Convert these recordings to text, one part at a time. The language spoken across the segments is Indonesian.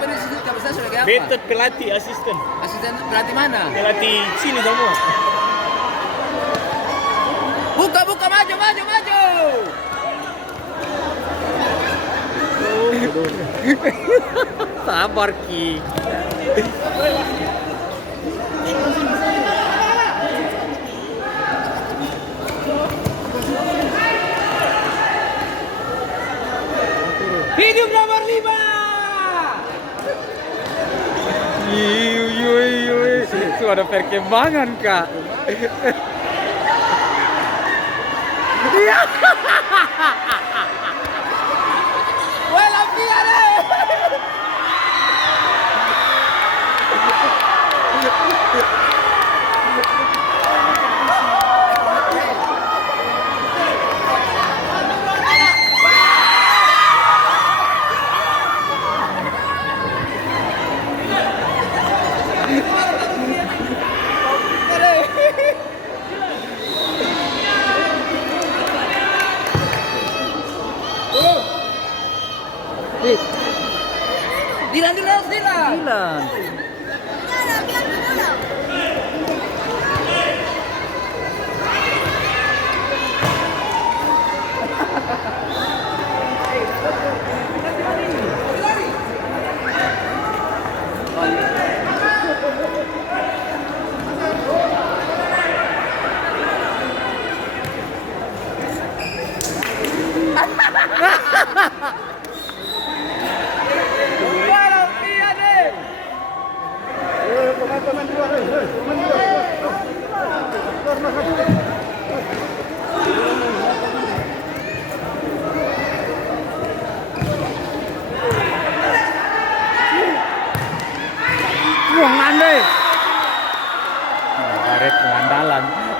apa ini kapasitas sebagai apa? Betot pelatih asisten. Asisten pelatih mana? Pelatih sini semua. Buka maju. Sabar Ki. Hidup nomor 5. Itu ada perkembangan Kak. Wah, lampian deh. Dilan.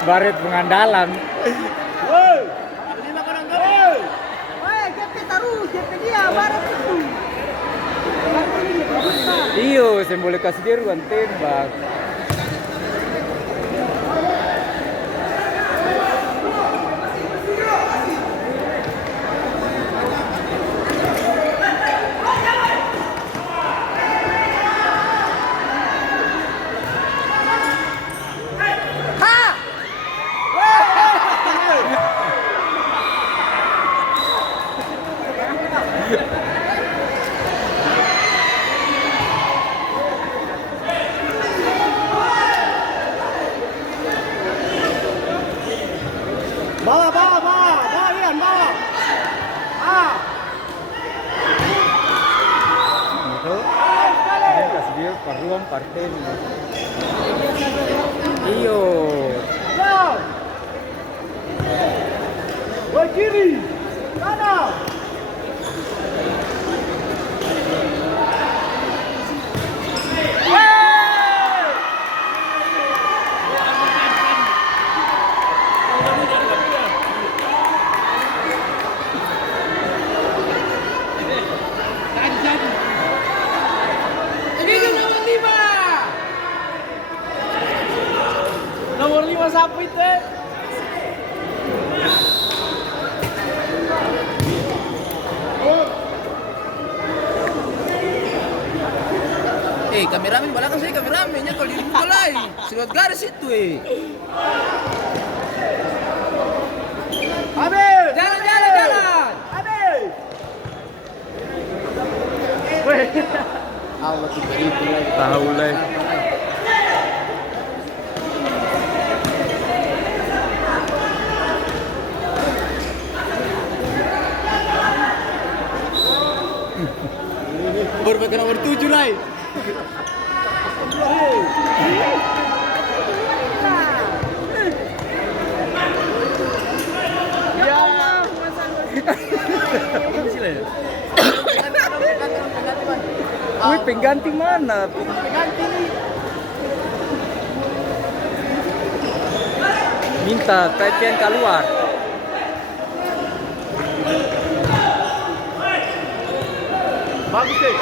Baret pengandalan. Iyo, saya boleh kasih dia ruang tembak. Ruang partai iyo Kiri kanan. Nomor 5 sapu itu. Kameramen belakang saya kameramennya kalau dimulai sudah garis itu Habis. Jalan. Habis. Allah itu tahu lah. Berbagai nomor 7 lah. Wih, pengganti mana? Pengganti nih. Minta tapian keluar. Bagus deh.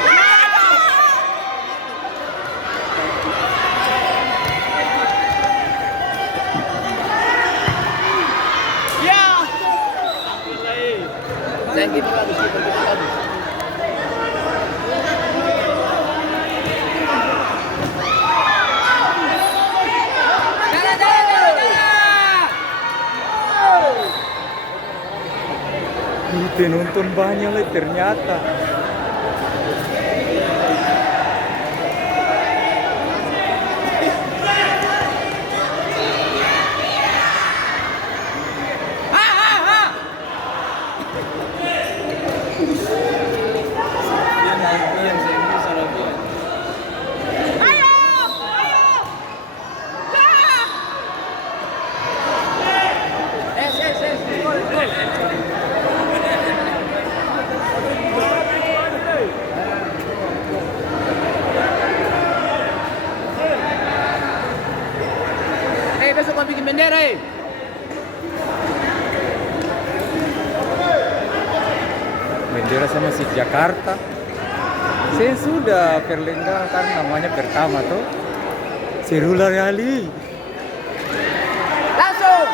Ya. Saya gini bagus. Penonton banyak lah ternyata. Besok mau bikin bendera Bendera sama si Jakarta. Saya sudah perlenggang kan namanya pertama tuh. Seru lah kali. Langsung.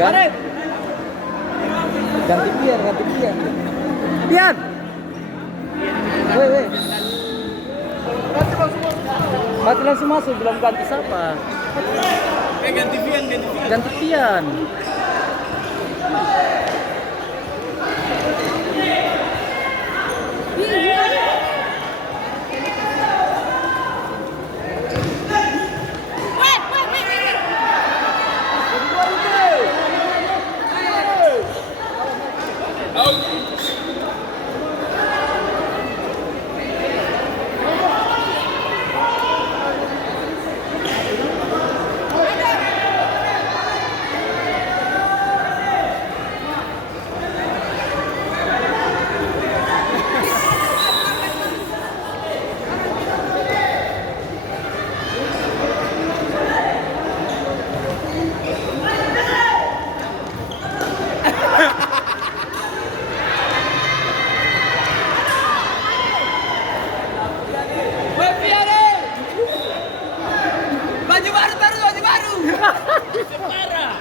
Ganti, ganti pian, ganti pian. Pian. Weh. Mati langsung masuk, belum ganti siapa? Ganti pian, ganti pian. Ganti pian. Baju baru, baju baru. Parah.